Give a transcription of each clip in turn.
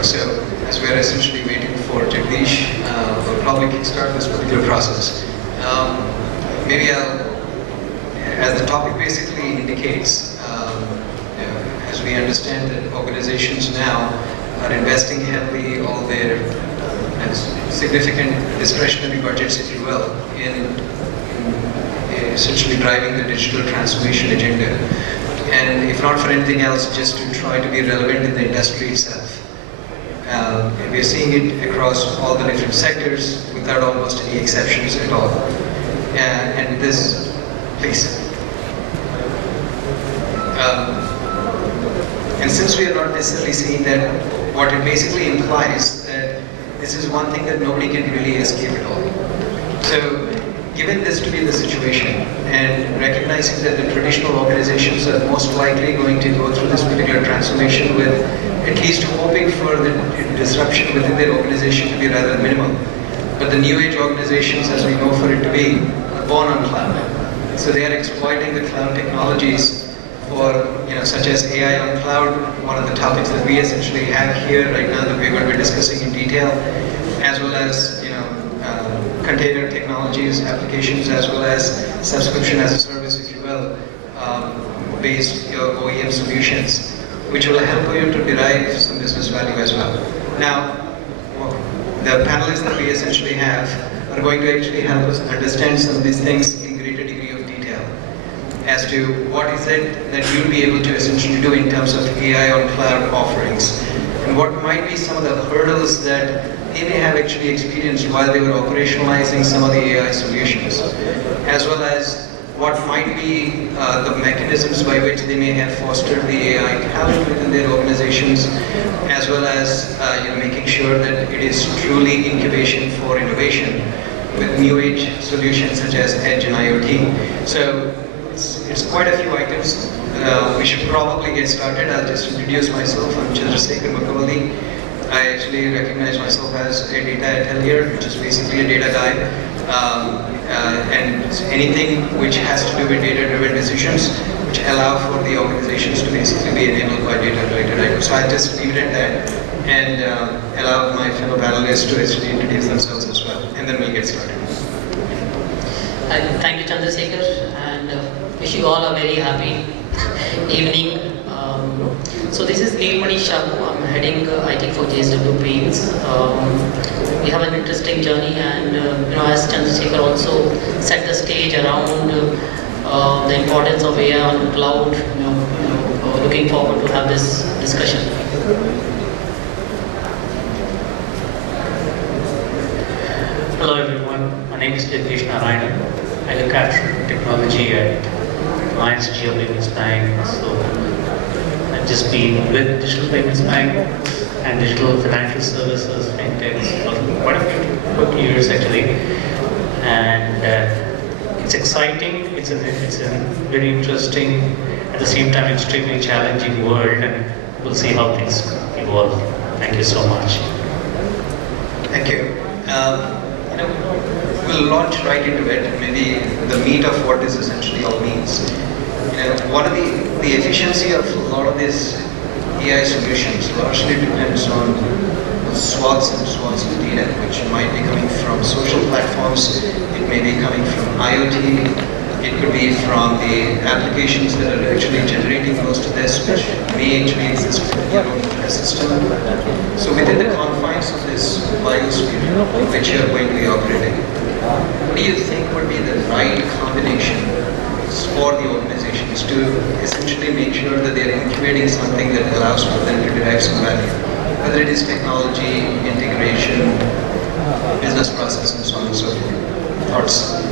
right? So as we're essentially waiting for Jagdish, we'll probably kickstart this particular process. Maybe as the topic basically indicates, as we understand that organizations now are investing heavily all their significant discretionary budgets, if you will, in essentially driving the digital transformation agenda. And if not for anything else, just to try to be relevant in the industry itself. And we're seeing it across all the different sectors without almost any exceptions at all. And this, please. And since we are not necessarily seeing that, what it basically implies that this is one thing that nobody can really escape at all. So, given this to be the situation, and recognizing that the traditional organizations are most likely going to go through this particular transformation with at least hoping for the disruption within their organization to be rather minimal. But the new age organizations, as we know for it to be, are born on cloud. So they are exploiting the cloud technologies for, such as AI on cloud, one of the topics that we essentially have here right now that we're going to be discussing in detail, as well as, container technologies, applications, as well as subscription as a service, if you will, based OEM solutions, which will help you to derive some business value as well. Now, the panelists that we essentially have are going to actually help us understand some of these things in greater degree of detail as to what is it that you'll be able to essentially do in terms of AI on cloud offerings, and what might be some of the hurdles that they may have actually experienced while they were operationalizing some of the AI solutions, as well as what might be the mechanisms by which they may have fostered the AI talent within their organizations, as well as making sure that it is truly incubation for innovation with new age solutions such as Edge and IoT. So it's quite a few items. We should probably get started. I'll just introduce myself. I'm Chandrasekhar Mukkavalli. I actually recognize myself as a data atelier, which is basically a data guy. And anything which has to do with data-driven decisions, which allow for the organizations to basically be enabled by data-related items. So I'll just leave it at that and allow my fellow panelists to actually introduce themselves as well. And then we'll get started. Thank you, Chandrasekhar, and wish you all a very happy evening. So this is Neilmani Sahu. I'm heading IT for JSW Paints. We have an interesting journey, and as Chandrasekhar also set the stage around the importance of AI on cloud. Looking forward to have this discussion. Hello everyone, my name is Jagdish Narayanan. I look after technology at Reliance Jio Payments Bank. So I've just been with Digital Payments Bank and Digital Financial Services, fintechs, for quite a few years actually. And it's exciting, it's a very interesting, at the same time extremely challenging world, and we'll see how things evolve. Thank you so much. Thank you. We'll launch right into it, and maybe the meat of what this essentially all means. One of the efficiency of a lot of these AI solutions largely depends on swaths and swaths of data, which might be coming from social platforms, it may be coming from IoT, it could be from the applications that are actually generating most of this, which may actually exist within your own system. So within the confines of this biosphere which you are going to be operating, what do you think would be the right combination for the organizations to essentially make sure that they are incubating something that allows for them to derive some value, whether it is technology, integration, business process, and so on and so forth? Thoughts?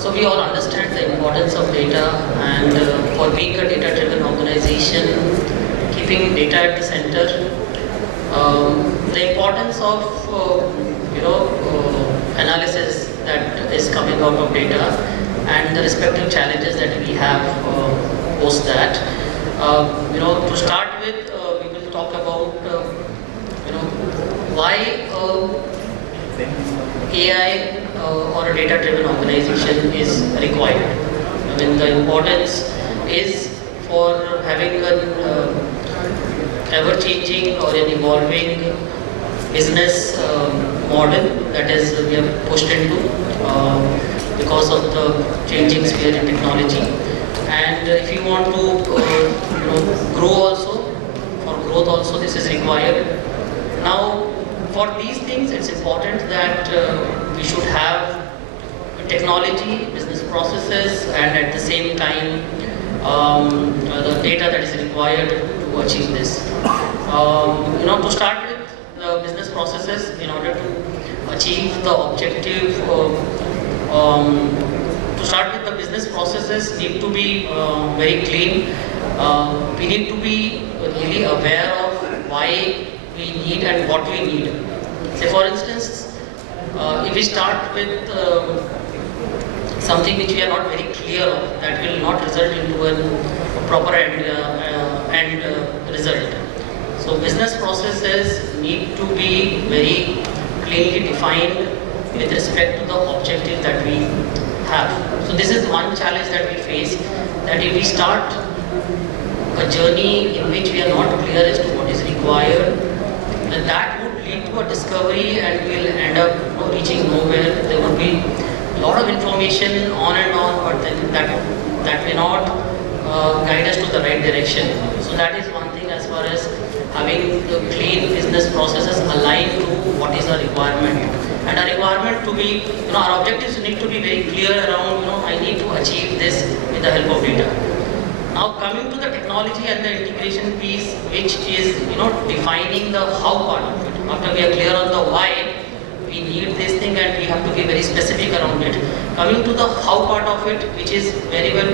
So we all understand the importance of data, and for being a data-driven organization, keeping data at the center, the importance of analysis that is coming out of data, and the respective challenges that we have post that. To start with, we will talk about why AI or a data-driven organization is required. I mean, the importance is for having an ever-changing or an evolving business model that is we have pushed into because of the changing sphere in technology. And if you want to grow also, for growth also this is required. Now, for these things, it's important that we should have technology, business processes, and at the same time, the data that is required to achieve this. To start with the business processes, in order to achieve the objective, to start with the business processes need to be very clean. We need to be really aware of why we need and what we need. Say for instance, if we start with something which we are not very clear of, that will not result into a proper end result. So business processes need to be very clearly defined with respect to the objective that we have. So this is one challenge that we face, that if we start a journey in which we are not clear as to what is required, then that would lead to a discovery and we'll end up reaching nowhere. There would be a lot of information on and on, but then that may not guide us to the right direction. So that is one thing as far as having the clean business processes aligned to what is our requirement. And our requirement to be, our objectives need to be very clear around, I need to achieve this with the help of data. Now coming to the technology and the integration piece, which is, defining the how part of it. After we are clear on the why, we need this thing and we have to be very specific around it. Coming to the how part of it, which is very well,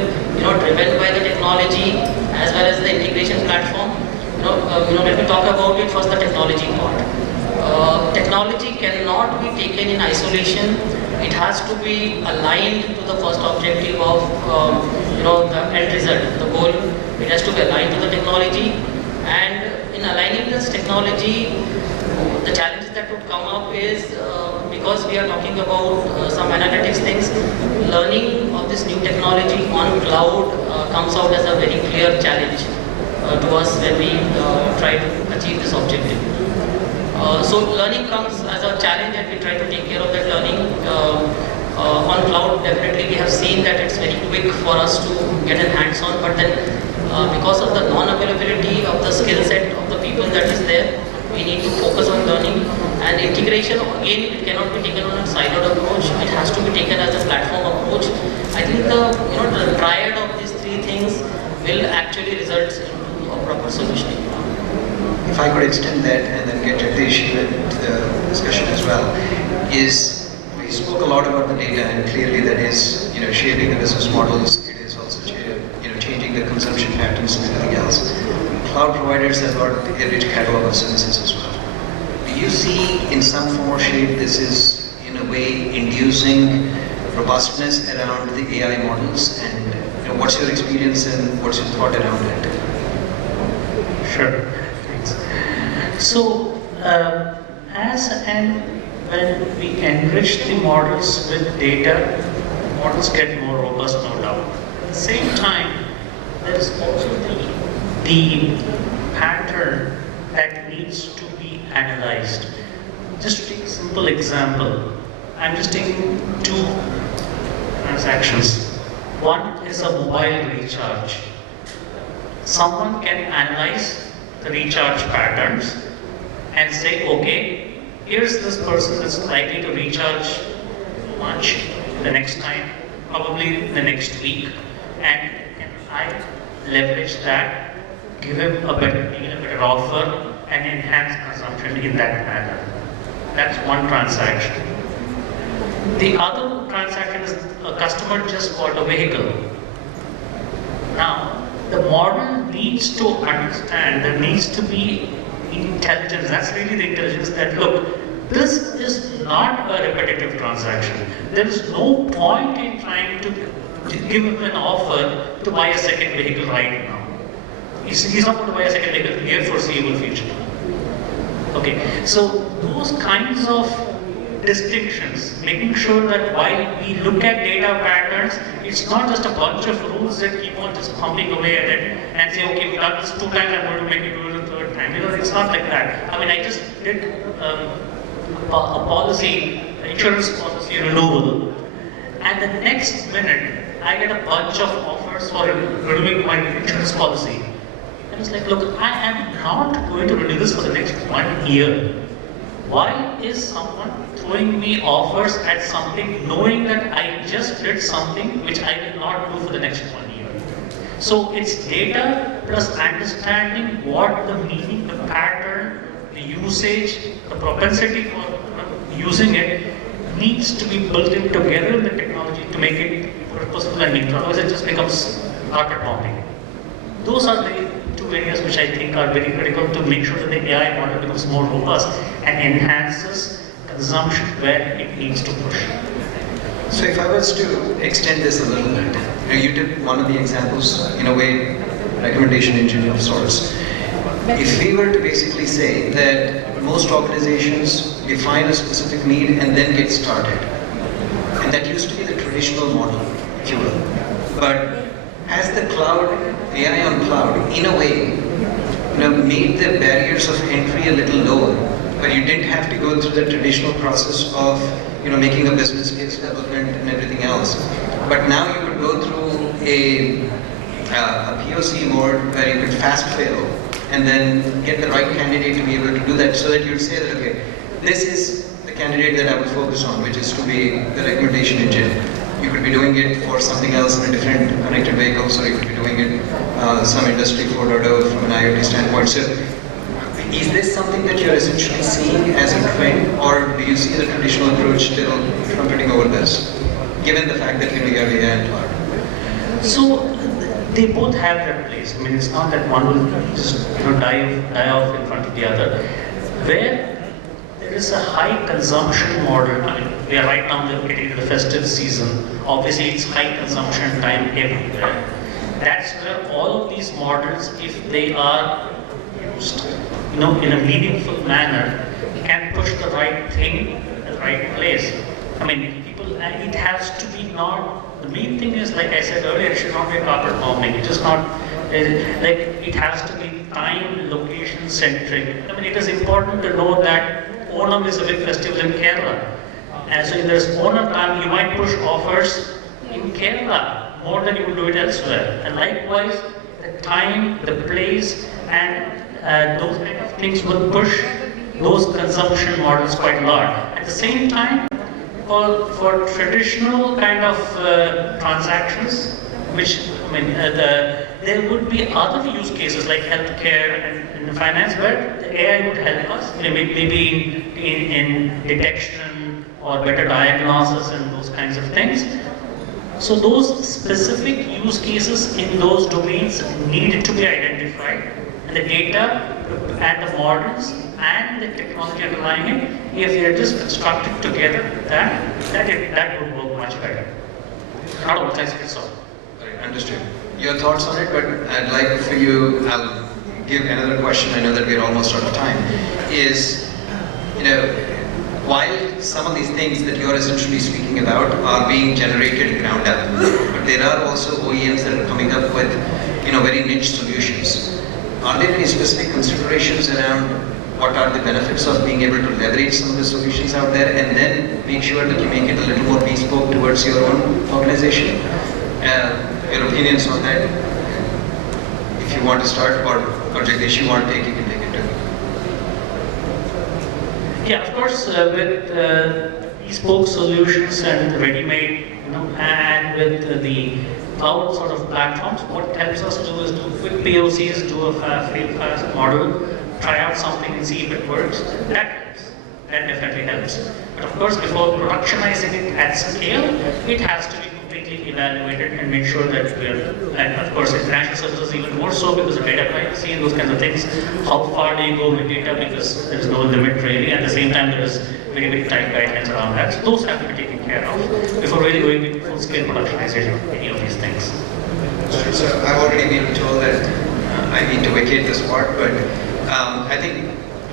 driven by the technology as well as the integration platform. Let me talk about it first, the technology part. Technology cannot be taken in isolation. It has to be aligned to the first objective of, the end result, the goal. It has to be aligned to the technology. And in aligning this technology, the challenges that would come up is, because we are talking about some analytics things, learning of this new technology on cloud comes out as a very clear challenge to us when we try to achieve this objective. So learning comes as a challenge and we try to take care of that learning. On cloud, definitely we have seen that it's very quick for us to get an hands-on, but then because of the non-availability of the skill set of the people that is there, we need to focus on learning. And integration, again, it cannot be taken on a siloed approach. It has to be taken as a platform approach. I think the triad of these three things will actually result into a proper solution. If I could extend that and then get Jagdish into the discussion as well, is we spoke a lot about the data and clearly that is shaping the business models. It is also changing the consumption patterns and everything else. Cloud providers have got a rich catalog of services as well. Do you see in some form or shape this is in a way inducing robustness around the AI models, and what's your experience and what's your thought around it? Sure. So, as and when we enrich the models with data, models get more robust, no doubt. At the same time, there is also the pattern that needs to be analyzed. Just to take a simple example, I'm just taking two transactions. One is a mobile recharge. Someone can analyze the recharge patterns and say, okay, here's this person that's likely to recharge much the next time, probably the next week, and can I leverage that, give him a better offer, and enhance consumption in that manner. That's one transaction. The other transaction is a customer just bought a vehicle. Now, the model needs to understand, there needs to be intelligence. That's really the intelligence that, look, this is not a repetitive transaction. There is no point in trying to give him an offer to buy a second vehicle right now. He's not going to buy a second vehicle in the foreseeable future. Okay, so those kinds of distinctions, making sure that while we look at data patterns, it's not just a bunch of rules that keep on just pumping away at it and say, okay, we've done this 2 times, I'm going to make it do it a 3rd time. It's not like that. I mean, I just did a policy, insurance policy renewal, and the next minute, I get a bunch of offers for renewing my insurance policy. And it's like, look, I am not going to renew this for the next 1 year. Why is someone throwing me offers at something knowing that I just did something which I will not do for the next 1 year? So it's data plus understanding what the meaning, the pattern, the usage, the propensity for using it needs to be built in together in the technology to make it purposeful and meaningful. Otherwise it just becomes carpet bombing. Those are the 2 areas which I think are very critical to make sure that the AI model becomes more robust and enhances consumption where it needs to push. So if I was to extend this a little bit, you did one of the examples, in a way, recommendation engine of sorts. If we were to basically say that most organizations define a specific need and then get started, and that used to be the traditional model, if you will, but has the cloud, AI on cloud, in a way, made the barriers of entry a little lower, but you didn't have to go through the traditional process of, making a business case development and everything else. But now you could go through a POC mode where you could fast fail and then get the right candidate to be able to do that, so that you'd say that, okay, this is the candidate that I would focus on, which is to be the recommendation engine. You could be doing it for something else in a different connected vehicles, or you could be doing it some industry 4.0 from an IoT standpoint. So is this something that you're essentially seeing as a trend, or do you see the traditional approach still trumpeting over this, given the fact that you have AI and cloud? So they both have their place. I mean, it's not that one will just die off in front of the other. Where there is a high consumption model, I mean, we are right now getting into the festive season. Obviously, it's high consumption time everywhere. That's where all of these models, if they are used, in a meaningful manner, can push the right thing at the right place. I mean, it has to be not, the main thing is, like I said earlier, it should not be carpet bombing. It is not, it has to be time, location centric. I mean, it is important to know that Onam is a big festival in Kerala. And so if there's Onam time, you might push offers in Kerala more than you would do it elsewhere. And likewise, the time, the place, and those kind of things will push those consumption models quite a lot. At the same time, for traditional kind of transactions, which, I mean, there would be other use cases like healthcare and finance where the AI would help us, maybe in detection or better diagnosis and those kinds of things. So those specific use cases in those domains need to be identified, and the data and the models and the technology underlying it, if they are just constructed together, that would work much better. Not all size fits all. Right, understood. Your thoughts on it, but I'd like for you, I'll give another question, I know that we're almost out of time, is, while some of these things that you're essentially speaking about are being generated ground up, but there are also OEMs that are coming up with, very niche solutions. Are there any specific considerations around what are the benefits of being able to leverage some of the solutions out there and then make sure that you make it a little more bespoke towards your own organization? Your opinions on that? If you want to start, or Jagdish, you want to take, you can take it too. Yeah, of course, with bespoke solutions and ready-made, and with the cloud sort of platforms, what helps us do is do quick POCs, do a fail-fast model, try out something and see if it works. That helps. That definitely helps. But of course, before productionizing it at scale, it has to be completely evaluated and make sure that we are, and of course in financial services even more so because of data privacy and those kinds of things. How far do you go with data, because there is no limit really. At the same time, there is very, very tight guidelines around that. So those have to be taken care of before really going into full-scale productionization of any of these things. So I've already been told that I need to vacate this part, but I think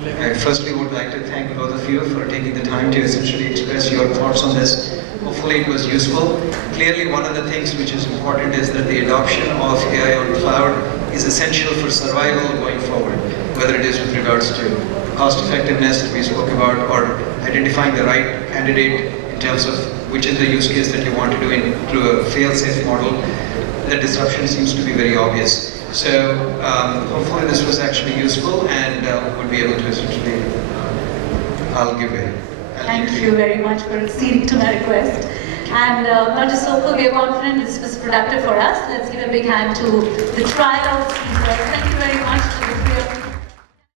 I firstly would like to thank both of you for taking the time to essentially express your thoughts on this. Hopefully it was useful. Clearly one of the things which is important is that the adoption of AI on cloud is essential for survival going forward, whether it is with regards to cost effectiveness that we spoke about, or identifying the right candidate in terms of which is the use case that you want to do through a fail-safe model. The disruption seems to be very obvious. So hopefully this was actually useful and would be able to essentially, I'll give way. Thank you very much for acceding to my request. And not just hopeful, we are confident this was productive for us. Let's give a big hand to the Trialogue speakers. Thank you.